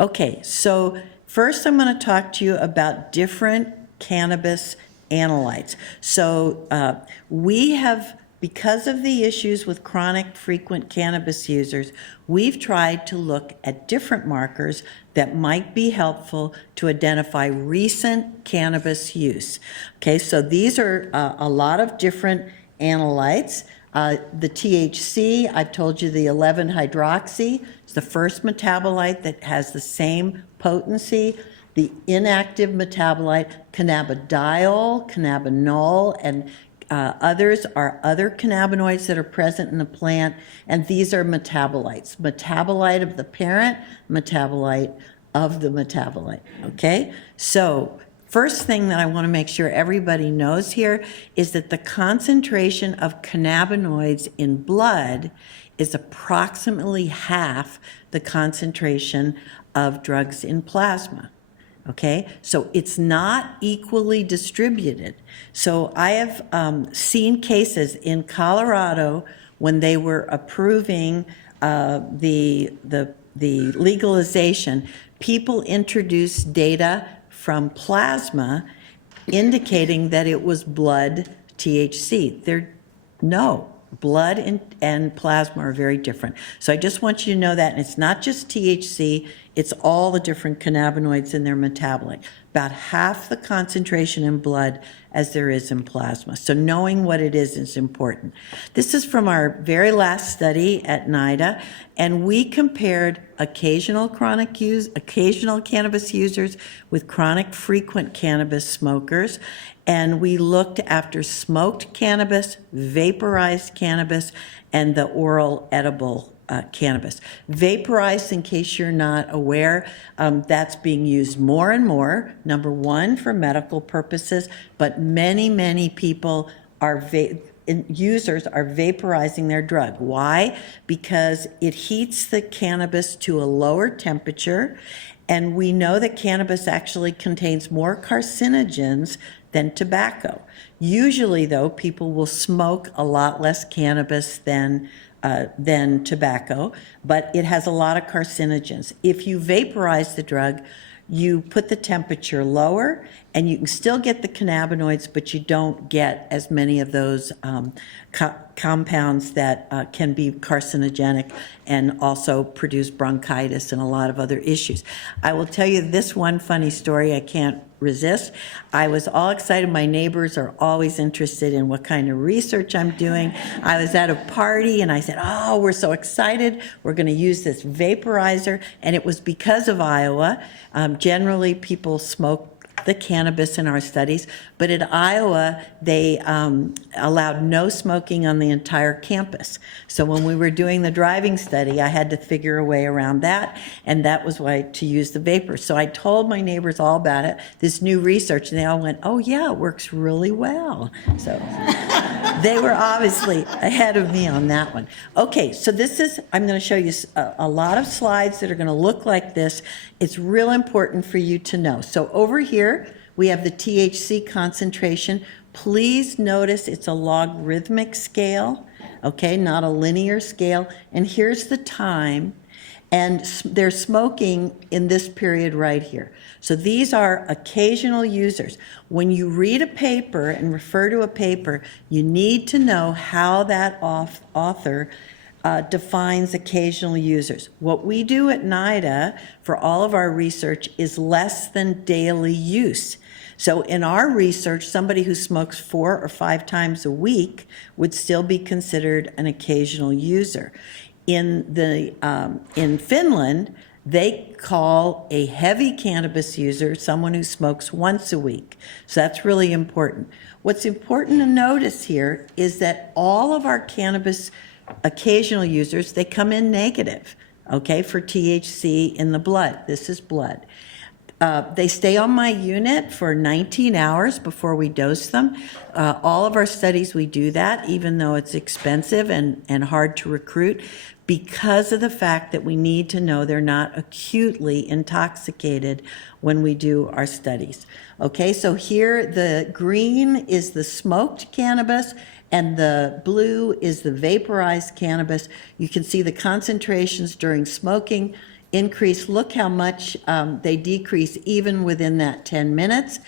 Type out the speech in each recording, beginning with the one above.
Okay, so first I'm going to talk to you about different cannabis analytes. So we have, because of the issues with chronic frequent cannabis users, we've tried to look at different markers that might be helpful to identify recent cannabis use. Okay, so these are a lot of different analytes. The THC, I've told you the 11-hydroxy, is the first metabolite that has the same potency. The inactive metabolite, cannabidiol, cannabinol, and others are other cannabinoids that are present in the plant, and these are metabolites. Metabolite of the parent, metabolite of the metabolite, okay? So first thing that I want to make sure everybody knows here is that the concentration of cannabinoids in blood is approximately half the concentration of drugs in plasma. Okay, so it's not equally distributed. So I have seen cases in Colorado when they were approving the legalization, people introduced data from plasma indicating that it was blood THC. No, blood and plasma are very different. So I just want you to know that, and it's not just THC, it's all the different cannabinoids in their metabolite. About half the concentration in blood as there is in plasma. So knowing what it is important. This is from our very last study at NIDA, and we compared occasional cannabis users with chronic frequent cannabis smokers, and we looked after smoked cannabis, vaporized cannabis, and the oral edible cannabis. Vaporized, in case you're not aware, that's being used more and more, number one, for medical purposes, but many people are users are vaporizing their drug. Why? Because it heats the cannabis to a lower temperature, and we know that cannabis actually contains more carcinogens than tobacco. Usually, though, people will smoke a lot less cannabis than tobacco, but it has a lot of carcinogens. If you vaporize the drug, you put the temperature lower, and you can still get the cannabinoids, but you don't get as many of those compounds that can be carcinogenic and also produce bronchitis and a lot of other issues. I will tell you this one funny story I can't resist. I was all excited. My neighbors are always interested in what kind of research I'm doing. I was at a party and I said, oh, we're so excited. We're going to use this vaporizer. And it was because of Iowa. Generally, people smoke the cannabis in our studies, but at Iowa, they allowed no smoking on the entire campus. So when we were doing the driving study, I had to figure a way around that, and that was why to use the vapor. So I told my neighbors all about it, this new research, and they all went, oh yeah, it works really well. So they were obviously ahead of me on that one. Okay, so I'm going to show you a lot of slides that are going to look like this. It's real important for you to know. So over here, we have the THC concentration. Please notice it's a logarithmic scale, okay, not a linear scale. And here's the time, and they're smoking in this period right here. So these are occasional users. When you read a paper and refer to a paper, you need to know how that author defines occasional users. What we do at NIDA for all of our research is less than daily use. So in our research, somebody who smokes 4 or 5 times a week would still be considered an occasional user. In Finland, they call a heavy cannabis user someone who smokes once a week. So that's really important. What's important to notice here is that all of our cannabis occasional users, they come in negative, okay, for THC in the blood. This is blood. They stay on my unit for 19 hours before we dose them. All of our studies, we do that, even though it's expensive and hard to recruit, because of the fact that we need to know they're not acutely intoxicated when we do our studies. Okay, so here the green is the smoked cannabis, and the blue is the vaporized cannabis. You can see the concentrations during smoking increase. Look how much they decrease even within that 10 minutes,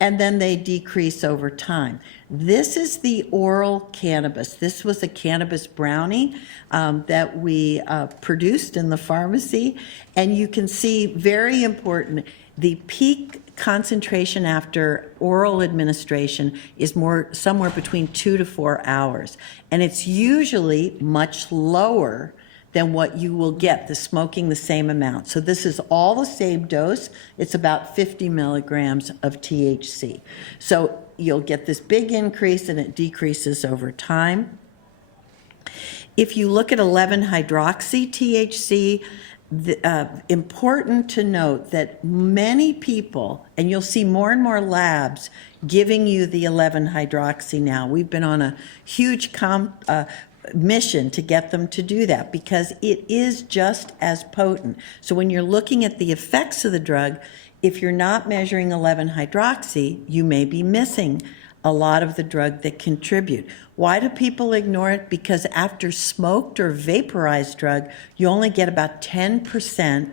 and then they decrease over time. This is the oral cannabis. This was a cannabis brownie that we produced in the pharmacy, and you can see, very important, the peak concentration after oral administration is somewhere between 2 to 4 hours, and it's usually much lower than what you will get smoking the same amount. So this is all the same dose. It's about 50 milligrams of THC. So you'll get this big increase and it decreases over time. If you look at 11-hydroxy THC, important to note that many people, and you'll see more and more labs giving you the 11-hydroxy now. We've been on a huge mission to get them to do that because it is just as potent. So when you're looking at the effects of the drug, if you're not measuring 11-hydroxy, you may be missing a lot of the drug that contribute. Why do people ignore it? Because after smoked or vaporized drug, you only get about 10%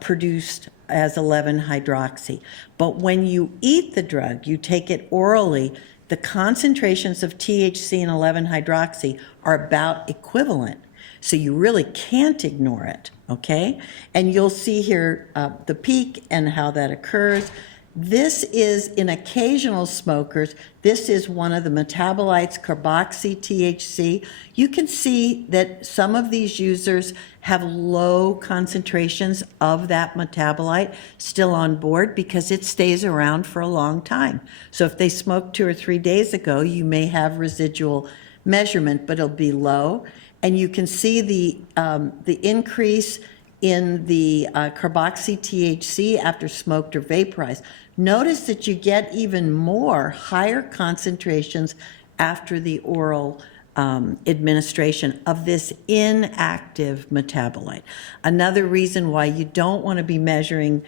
produced as 11-hydroxy. But when you eat the drug, you take it orally, the concentrations of THC and 11-hydroxy are about equivalent. So you really can't ignore it, okay? And you'll see here the peak and how that occurs. This is in occasional smokers. This is one of the metabolites, carboxy THC. You can see that some of these users have low concentrations of that metabolite still on board because it stays around for a long time. So if they smoked 2 or 3 days ago, you may have residual measurement, but it'll be low. And you can see the increase in the carboxy THC after smoked or vaporized. Notice that you get even more higher concentrations after the oral administration of this inactive metabolite. Another reason why you don't want to be measuring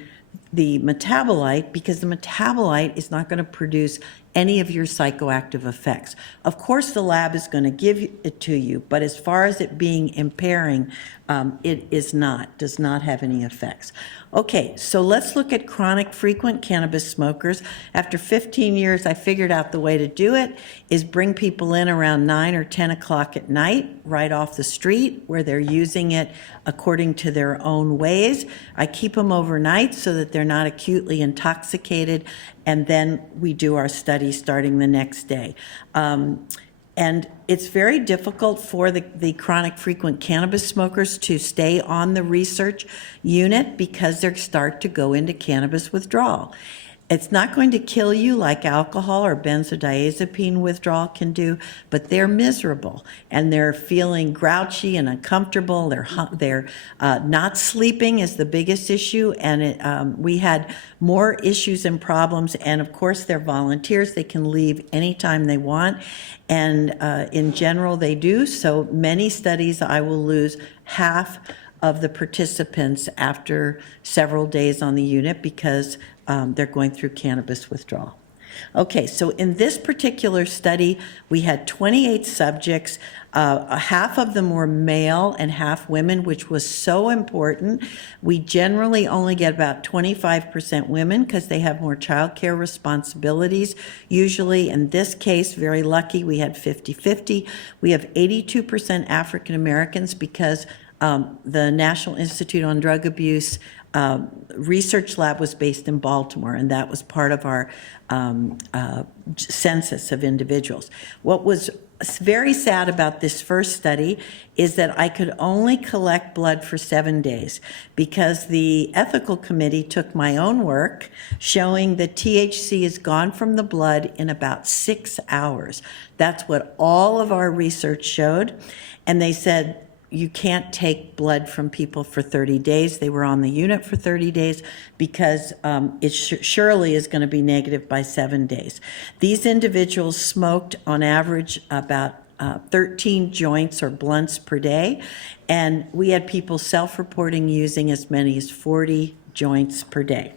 the metabolite, because the metabolite is not going to produce any of your psychoactive effects. Of course, the lab is going to give it to you, but as far as it being impairing, it does not have any effects. Okay, so let's look at chronic frequent cannabis smokers. After 15 years, I figured out the way to do it is bring people in around 9 or 10 o'clock at night, right off the street, where they're using it according to their own ways. I keep them overnight so that they're not acutely intoxicated, and then we do our study starting the next day. And it's very difficult for the chronic frequent cannabis smokers to stay on the research unit because they start to go into cannabis withdrawal. It's not going to kill you like alcohol or benzodiazepine withdrawal can do, but they're miserable and they're feeling grouchy and uncomfortable. They're not sleeping is the biggest issue, and we had more issues and problems. And of course, they're volunteers; they can leave anytime they want, and in general, they do. So many studies, I will lose half of the participants after several days on the unit because they're going through cannabis withdrawal. Okay, so in this particular study, we had 28 subjects. Half of them were male and half women, which was so important. We generally only get about 25% women because they have more childcare responsibilities. Usually, in this case, very lucky, we had 50-50. We have 82% African Americans because the National Institute on Drug Abuse research lab was based in Baltimore, and that was part of our census of individuals. What was very sad about this first study is that I could only collect blood for 7 days because the ethical committee took my own work showing that THC is gone from the blood in about 6 hours. That's what all of our research showed, and they said, you can't take blood from people for 30 days. They were on the unit for 30 days because it surely is going to be negative by 7 days. These individuals smoked on average about 13 joints or blunts per day, and we had people self-reporting using as many as 40 joints per day.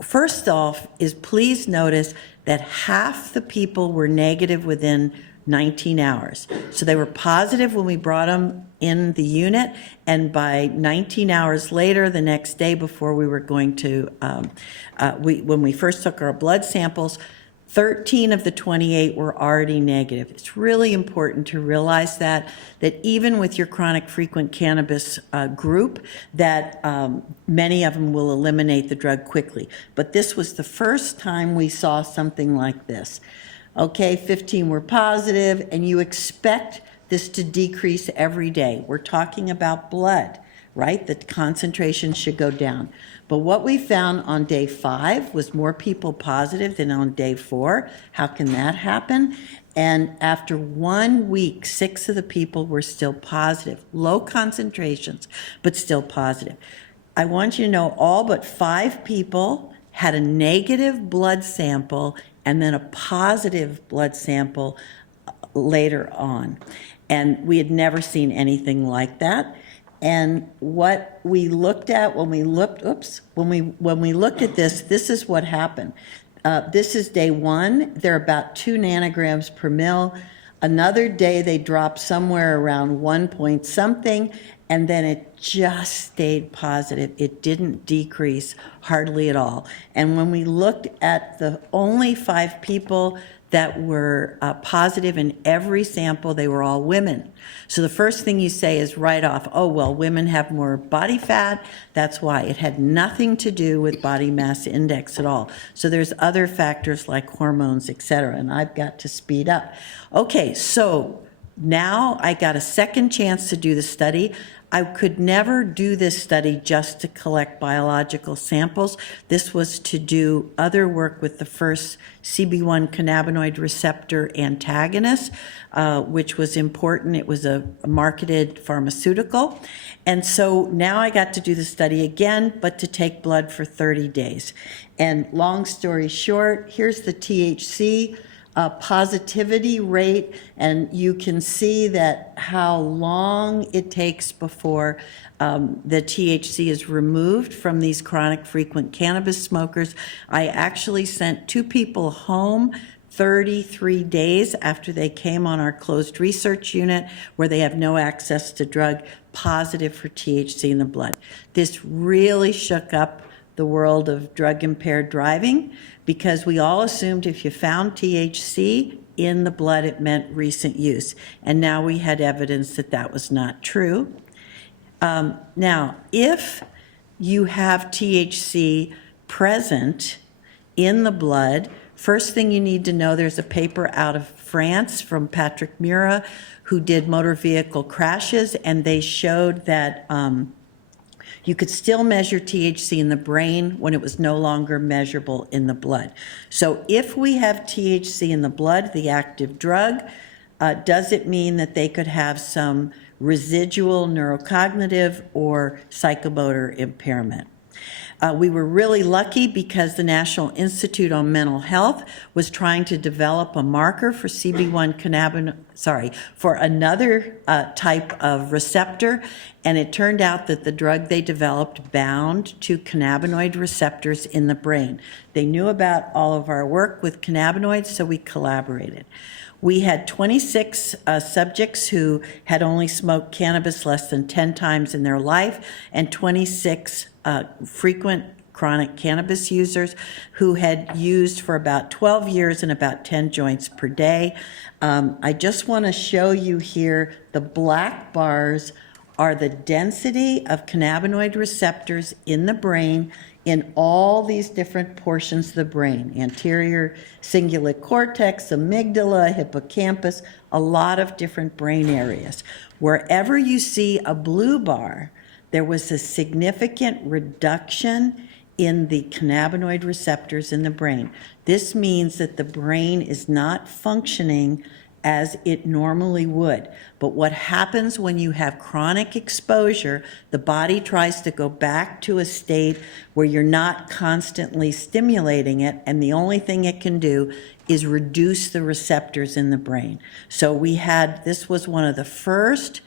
First off is please notice that half the people were negative within 19 hours. So they were positive when we brought them in the unit, and by 19 hours later, the next day before we were going to, when we first took our blood samples, 13 of the 28 were already negative. It's really important to realize that even with your chronic frequent cannabis group, that many of them will eliminate the drug quickly. But this was the first time we saw something like this. Okay, 15 were positive, and you expect this to decrease every day. We're talking about blood, right? The concentration should go down. But what we found on day 5 was more people positive than on day 4. How can that happen? And after 1 week, 6 of the people were still positive. Low concentrations, but still positive. I want you to know all but 5 people had a negative blood sample and then a positive blood sample later on. And we had never seen anything like that. And what we looked at when we looked, when we looked at this, this is what happened. This is day 1. They're about 2 nanograms per mil. Another day they dropped somewhere around 1 point something, and then it just stayed positive. It didn't decrease hardly at all. And when we looked at the only 5 people that were positive in every sample, they were all women. So the first thing you say is right off, oh, well, women have more body fat. That's why. It had nothing to do with body mass index at all. So there's other factors like hormones, et cetera, and I've got to speed up. Okay, so now I got a second chance to do the study. I could never do this study just to collect biological samples. This was to do other work with the first CB1 cannabinoid receptor antagonist, which was important. It was a marketed pharmaceutical. And so now I got to do the study again, but to take blood for 30 days. And long story short, here's the THC positivity rate, and you can see that how long it takes before the THC is removed from these chronic frequent cannabis smokers. I actually sent 2 people home 33 days after they came on our closed research unit where they have no access to drug, positive for THC in the blood. This really shook up the world of drug-impaired driving, because we all assumed if you found THC in the blood, it meant recent use. And now we had evidence that that was not true. Now, if you have THC present in the blood, first thing you need to know, there's a paper out of France from Patrick Mura who did motor vehicle crashes, and they showed that you could still measure THC in the brain when it was no longer measurable in the blood. So if we have THC in the blood, the active drug, does it mean that they could have some residual neurocognitive or psychomotor impairment? We were really lucky because the National Institute on Mental Health was trying to develop a marker for CB1 cannabinoid, for another type of receptor, and it turned out that the drug they developed bound to cannabinoid receptors in the brain. They knew about all of our work with cannabinoids, so we collaborated. We had 26 subjects who had only smoked cannabis less than 10 times in their life, and 26 frequent chronic cannabis users who had used for about 12 years and about 10 joints per day. I just want to show you here, the black bars are the density of cannabinoid receptors in the brain in all these different portions of the brain: anterior cingulate cortex, amygdala, hippocampus, a lot of different brain areas. Wherever you see a blue bar, there was a significant reduction in the cannabinoid receptors in the brain. This means that the brain is not functioning as it normally would. But what happens when you have chronic exposure, the body tries to go back to a state where you're not constantly stimulating it, and the only thing it can do is reduce the receptors in the brain. So this was one of the first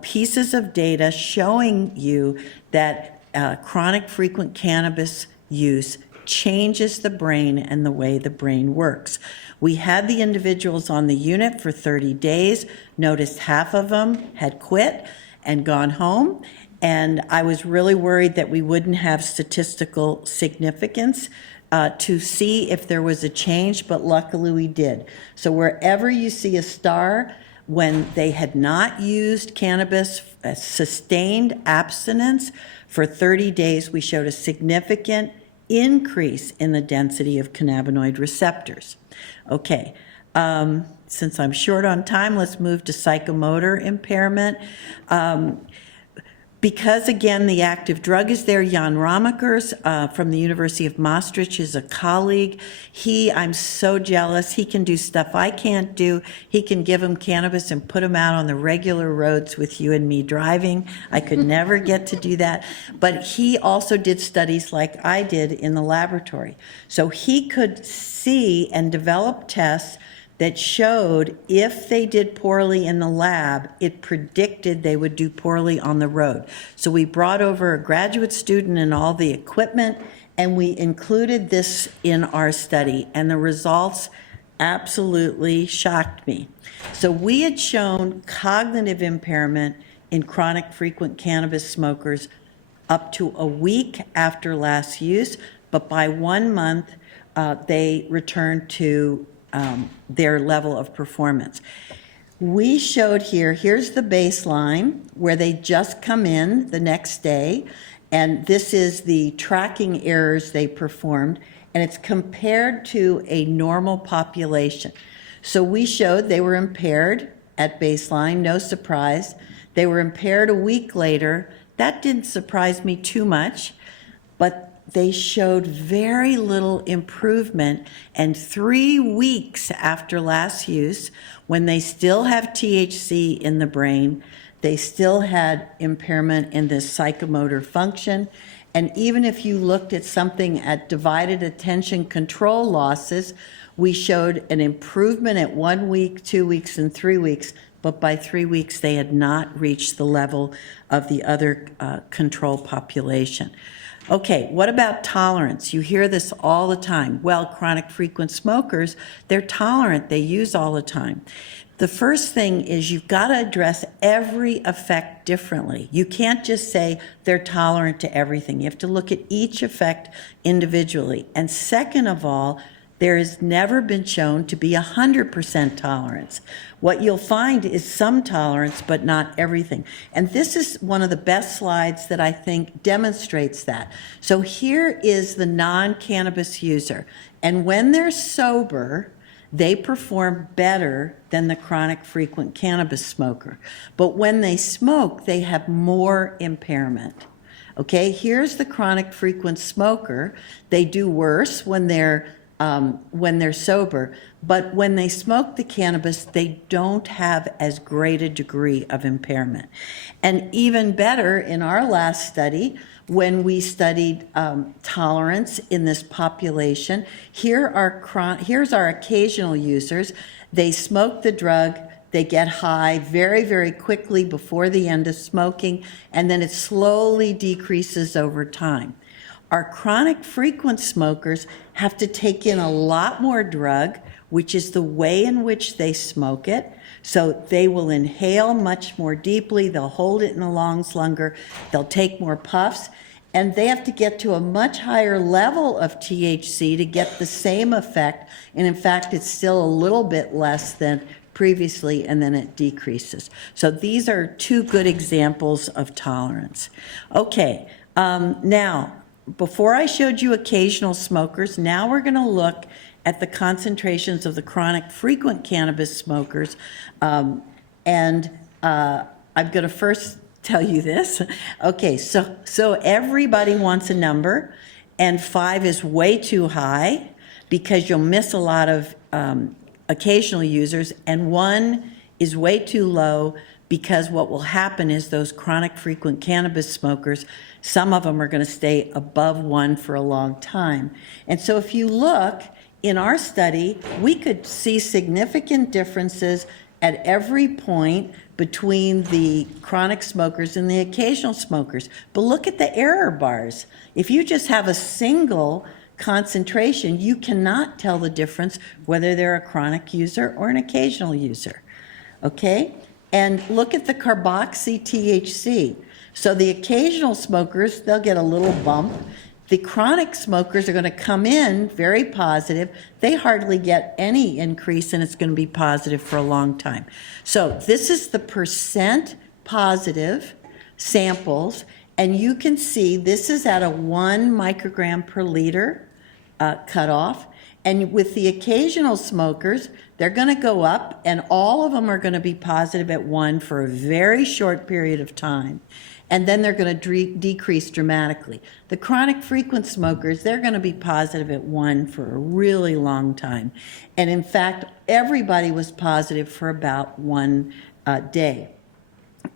pieces of data showing you that chronic frequent cannabis use changes the brain and the way the brain works. We had the individuals on the unit for 30 days, noticed half of them had quit and gone home, and I was really worried that we wouldn't have statistical significance to see if there was a change, but luckily we did. So wherever you see a star, when they had not used cannabis, sustained abstinence for 30 days, we showed a significant increase in the density of cannabinoid receptors. Okay, since I'm short on time, let's move to psychomotor impairment. Because, again, the active drug is there, Jan Ramakers from the University of Maastricht is a colleague. I'm so jealous. He can do stuff I can't do. He can give him cannabis and put him out on the regular roads with you and me driving. I could never get to do that. But he also did studies like I did in the laboratory. So he could see and develop tests that showed if they did poorly in the lab, it predicted they would do poorly on the road. So we brought over a graduate student and all the equipment, and we included this in our study, and the results absolutely shocked me. So we had shown cognitive impairment in chronic frequent cannabis smokers up to a week after last use, but by 1 month, they returned to their level of performance. We showed here's the baseline where they just come in the next day, and this is the tracking errors they performed, and it's compared to a normal population. So we showed they were impaired at baseline, no surprise. They were impaired a week later. That didn't surprise me too much, but they showed very little improvement, and 3 weeks after last use, when they still have THC in the brain, they still had impairment in this psychomotor function. And even if you looked at something at divided attention control losses, we showed an improvement at 1 week, 2 weeks, and 3 weeks, but by 3 weeks they had not reached the level of the other control population. Okay, what about tolerance? You hear this all the time. Well, chronic frequent smokers, they're tolerant, they use all the time. The first thing is you've got to address every effect differently. You can't just say they're tolerant to everything. You have to look at each effect individually. And second of all, there has never been shown to be 100% tolerance. What you'll find is some tolerance, but not everything. And this is one of the best slides that I think demonstrates that. So here is the non-cannabis user. And when they're sober, they perform better than the chronic frequent cannabis smoker. But when they smoke, they have more impairment. Okay, here's the chronic frequent smoker. They do worse when they're sober, but when they smoke the cannabis, they don't have as great a degree of impairment. And even better, in our last study, when we studied tolerance in this population, here's our occasional users. They smoke the drug, they get high very, very quickly before the end of smoking, and then it slowly decreases over time. Our chronic frequent smokers have to take in a lot more drug, which is the way in which they smoke it. So they will inhale much more deeply, they'll hold it in the lungs longer, they'll take more puffs, and they have to get to a much higher level of THC to get the same effect. And in fact, it's still a little bit less than previously, and then it decreases. So these are two good examples of tolerance. Okay, now, before I showed you occasional smokers, now we're going to look at the concentrations of the chronic frequent cannabis smokers. I'm going to first tell you this. Okay, so everybody wants a number, and 5 is way too high because you'll miss a lot of occasional users, and 1 is way too low because what will happen is those chronic frequent cannabis smokers, some of them are going to stay above 1 for a long time. And so if you look in our study, we could see significant differences at every point between the chronic smokers and the occasional smokers. But look at the error bars. If you just have a single concentration, you cannot tell the difference whether they're a chronic user or an occasional user, okay? And look at the carboxy THC. So the occasional smokers, they'll get a little bump. The chronic smokers are going to come in very positive. They hardly get any increase, and it's going to be positive for a long time. So this is the percent positive samples, and you can see this is at a 1 microgram per liter cutoff. And with the occasional smokers, they're going to go up, and all of them are going to be positive at 1 for a very short period of time. And then they're going to decrease dramatically. The chronic frequent smokers, they're going to be positive at 1 for a really long time. And in fact, everybody was positive for about 1 day.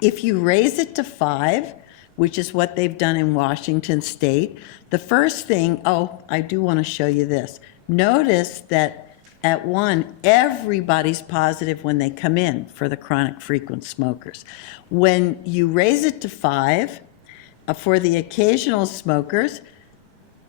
If you raise it to 5, which is what they've done in Washington State, the first thing, oh, I do want to show you this. Notice that at 1, everybody's positive when they come in for the chronic frequent smokers. When you raise it to 5, for the occasional smokers,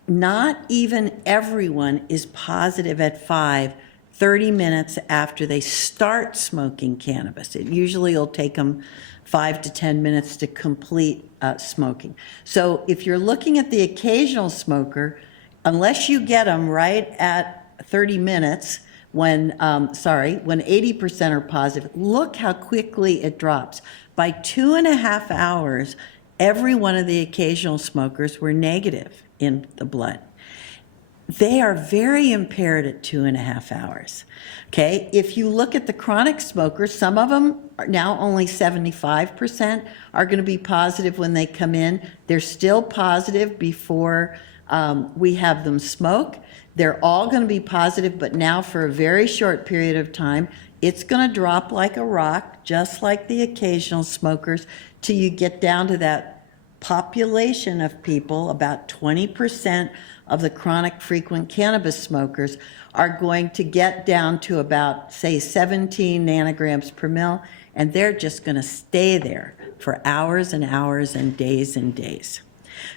not even everyone is positive at 5 30 minutes after they start smoking cannabis. It usually will take them 5 to 10 minutes to complete smoking. So if you're looking at the occasional smoker, unless you get them right at 30 minutes, when 80% are positive, look how quickly it drops. By 2.5 hours, every one of the occasional smokers were negative in the blood. They are very impaired at 2.5 hours. Okay, if you look at the chronic smokers, some of them are now only 75% are going to be positive when they come in. They're still positive before we have them smoke. They're all going to be positive, but now for a very short period of time, it's going to drop like a rock, just like the occasional smokers, till you get down to that population of people. About 20% of the chronic frequent cannabis smokers are going to get down to about, say, 17 nanograms per mil, and they're just going to stay there for hours and hours and days.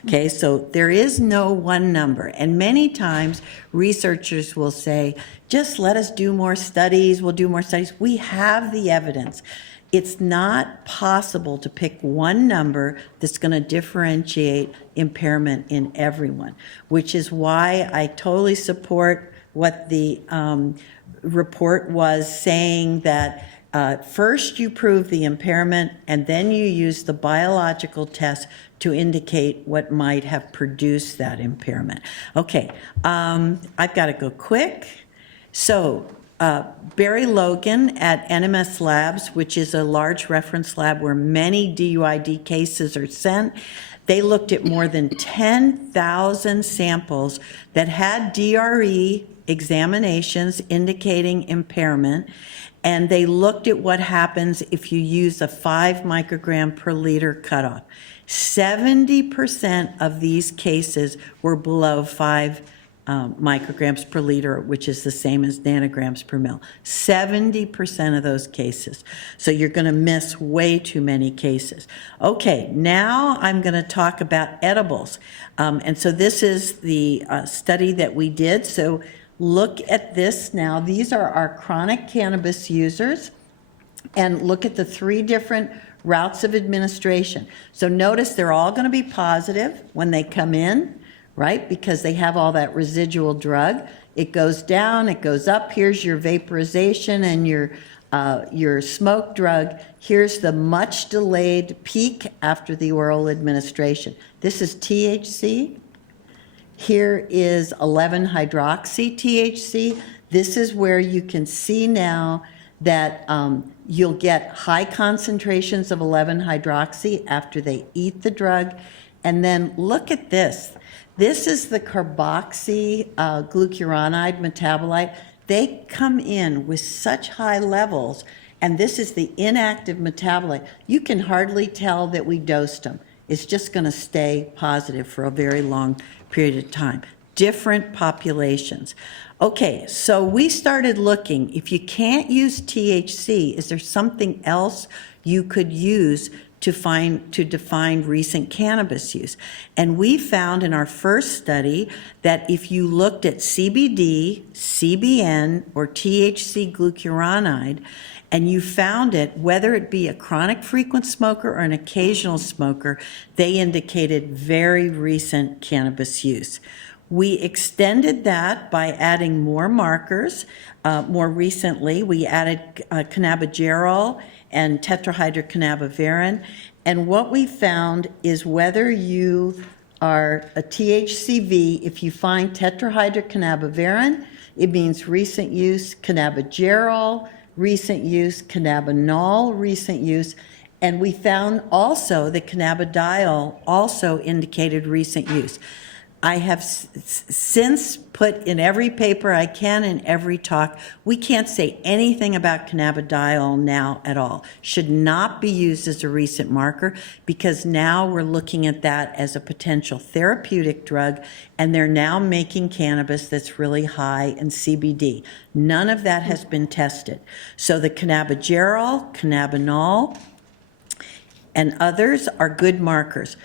Okay, so there is no one number, and many times researchers will say, just let us do more studies, we'll do more studies. We have the evidence. It's not possible to pick one number that's going to differentiate impairment in everyone, which is why I totally support what the report was saying, that first you prove the impairment and then you use the biological test to indicate what might have produced that impairment. Okay, I've got to go quick. So Barry Logan at NMS Labs, which is a large reference lab where many DUID cases are sent, they looked at more than 10,000 samples that had DRE examinations indicating impairment, and they looked at what happens if you use a 5 microgram per liter cutoff. 70% of these cases were below 5 micrograms per liter, which is the same as nanograms per mil. 70% of those cases. So you're going to miss way too many cases. Okay, now I'm going to talk about edibles. And so this is the study that we did. So look at this now. These are our chronic cannabis users. And look at the 3 different routes of administration. So notice they're all going to be positive when they come in, right? Because they have all that residual drug. It goes down, it goes up. Here's your vaporization and your smoke drug. Here's the much delayed peak after the oral administration. This is THC. Here is 11-hydroxy THC. This is where you can see now that you'll get high concentrations of 11-hydroxy after they eat the drug. And then look at this. This is the carboxy glucuronide metabolite. They come in with such high levels, and this is the inactive metabolite. You can hardly tell that we dosed them. It's just going to stay positive for a very long period of time. Different populations. Okay, so we started looking. If you can't use THC, is there something else you could use to define recent cannabis use. And we found in our first study that if you looked at CBD, CBN, or THC glucuronide, and you found it, whether it be a chronic frequent smoker or an occasional smoker, they indicated very recent cannabis use. We extended that by adding more markers. More recently, we added cannabigerol and tetrahydrocannabivarin. And what we found is whether you are a THCV, if you find tetrahydrocannabivarin, it means recent use, cannabigerol, recent use, cannabinol, recent use, and we found also that cannabidiol also indicated recent use. I have since put in every paper I can in every talk, we can't say anything about cannabidiol now at all. Should not be used as a recent marker because now we're looking at that as a potential therapeutic drug, and they're now making cannabis that's really high in CBD. None of that has been tested. So the cannabigerol, cannabinol, and others are good markers.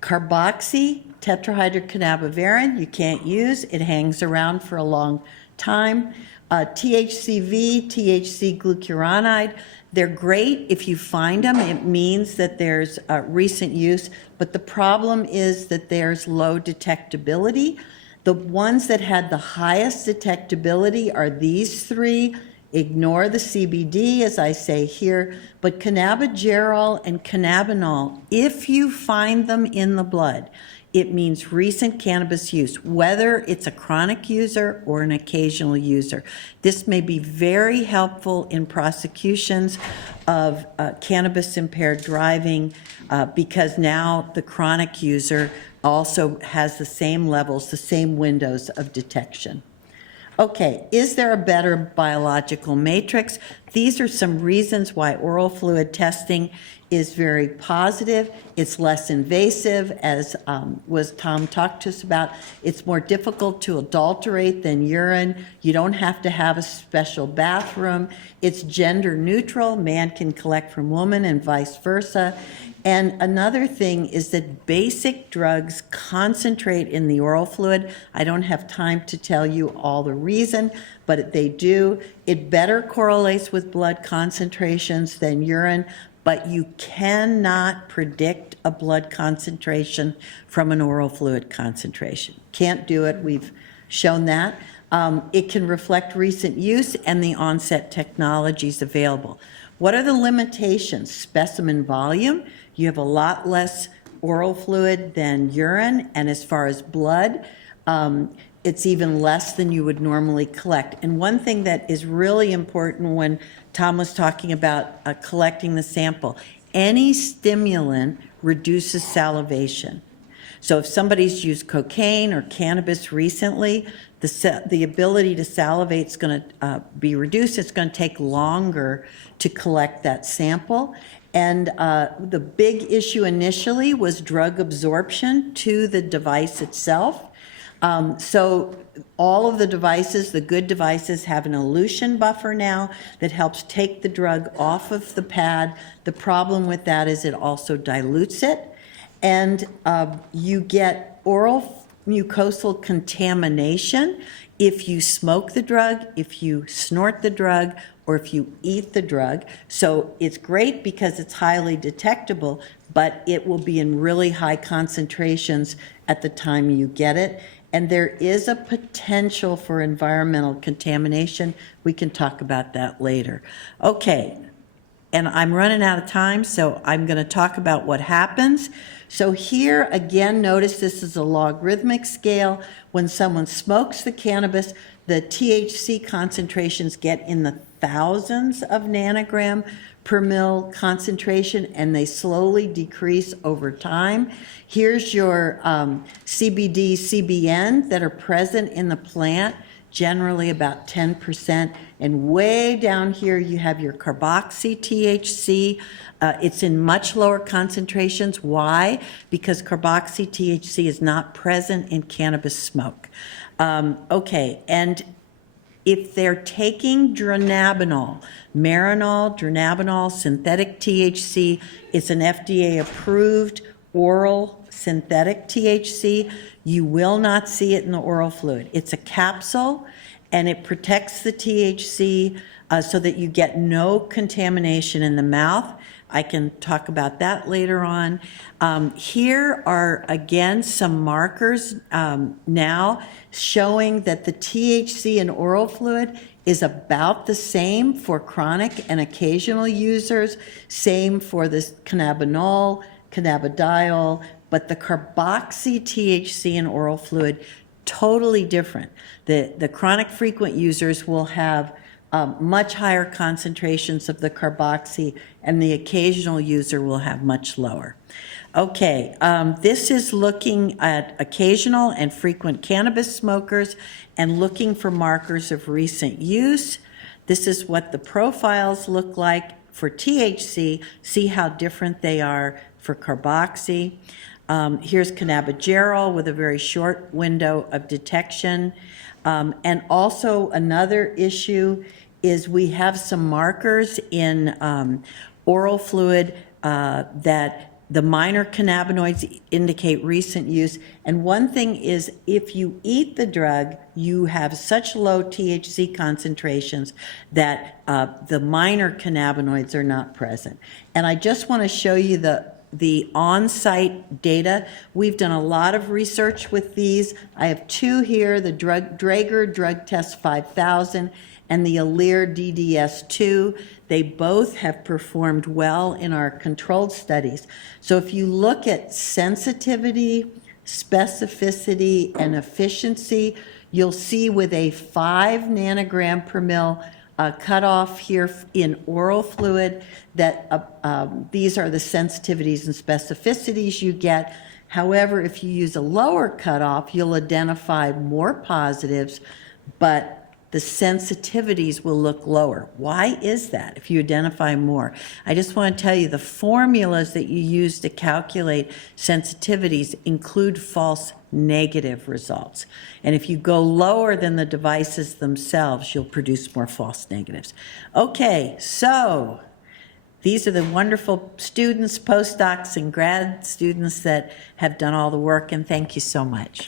Carboxy, tetrahydrocannabivarin, you can't use. It hangs around for a long time. THCV, THC glucuronide, they're great if you find them. It means that there's recent use, but the problem is that there's low detectability. The ones that had the highest detectability are these three. Ignore the CBD, as I say here, but cannabigerol and cannabinol, if you find them in the blood, it means recent cannabis use, whether it's a chronic user or an occasional user. This may be very helpful in prosecutions of cannabis-impaired driving because now the chronic user also has the same levels, the same windows of detection. Okay, is there a better biological matrix? These are some reasons why oral fluid testing is very positive. It's less invasive, as was Tom talked to us about. It's more difficult to adulterate than urine. You don't have to have a special bathroom. It's gender neutral. Man can collect from woman and vice versa. And another thing is that basic drugs concentrate in the oral fluid. I don't have time to tell you all the reason, but they do. It better correlates with blood concentrations than urine, but you cannot predict a blood concentration from an oral fluid concentration. Can't do it. We've shown that. It can reflect recent use and the onset technologies available. What are the limitations? Specimen volume. You have a lot less oral fluid than urine, and as far as blood, it's even less than you would normally collect. And one thing that is really important when Tom was talking about collecting the sample, any stimulant reduces salivation. So if somebody's used cocaine or cannabis recently, the ability to salivate is going to be reduced. It's going to take longer to collect that sample. And the big issue initially was drug absorption to the device itself. So all of the devices, the good devices, have an elution buffer now that helps take the drug off of the pad. The problem with that is it also dilutes it. And you get oral mucosal contamination if you smoke the drug, if you snort the drug, or if you eat the drug. So it's great because it's highly detectable, but it will be in really high concentrations at the time you get it. And there is a potential for environmental contamination. We can talk about that later. Okay, and I'm running out of time, so I'm going to talk about what happens. So here, again, notice this is a logarithmic scale. When someone smokes the cannabis, the THC concentrations get in the thousands of nanogram per mil concentration, and they slowly decrease over time. Here's your CBD, CBN that are present in the plant, generally about 10%. And way down here, you have your carboxy THC. It's in much lower concentrations. Why? Because carboxy THC is not present in cannabis smoke. Okay, and If they're taking dronabinol, Marinol, dronabinol, synthetic THC, it's an FDA-approved oral synthetic THC. You will not see it in the oral fluid. It's a capsule, and it protects the THC so that you get no contamination in the mouth. I can talk about that later on. Here are, again, some markers now showing that the THC in oral fluid is about the same for chronic and occasional users, same for this cannabinol, cannabidiol, but the carboxy THC in oral fluid, totally different. The chronic frequent users will have much higher concentrations of the carboxy, and the occasional user will have much lower. Okay, this is looking at occasional and frequent cannabis smokers and looking for markers of recent use. This is what the profiles look like for THC. See how different they are for carboxy. Here's cannabigerol with a very short window of detection. And also another issue is we have some markers in oral fluid that the minor cannabinoids indicate recent use. And one thing is, if you eat the drug, you have such low THC concentrations that the minor cannabinoids are not present. And I just want to show you the on-site data. We've done a lot of research with these. I have two here, the Draeger Drug Test 5000 and the Alere DDS2. They both have performed well in our controlled studies. So if you look at sensitivity, specificity, and efficiency, you'll see with a 5 nanogram per mil cutoff here in oral fluid that these are the sensitivities and specificities you get. However, if you use a lower cutoff, you'll identify more positives, but the sensitivities will look lower. Why is that if you identify more? I just want to tell you the formulas that you use to calculate sensitivities include false negative results. And if you go lower than the devices themselves, you'll produce more false negatives. Okay, so these are the wonderful students, postdocs, and grad students that have done all the work, and thank you so much.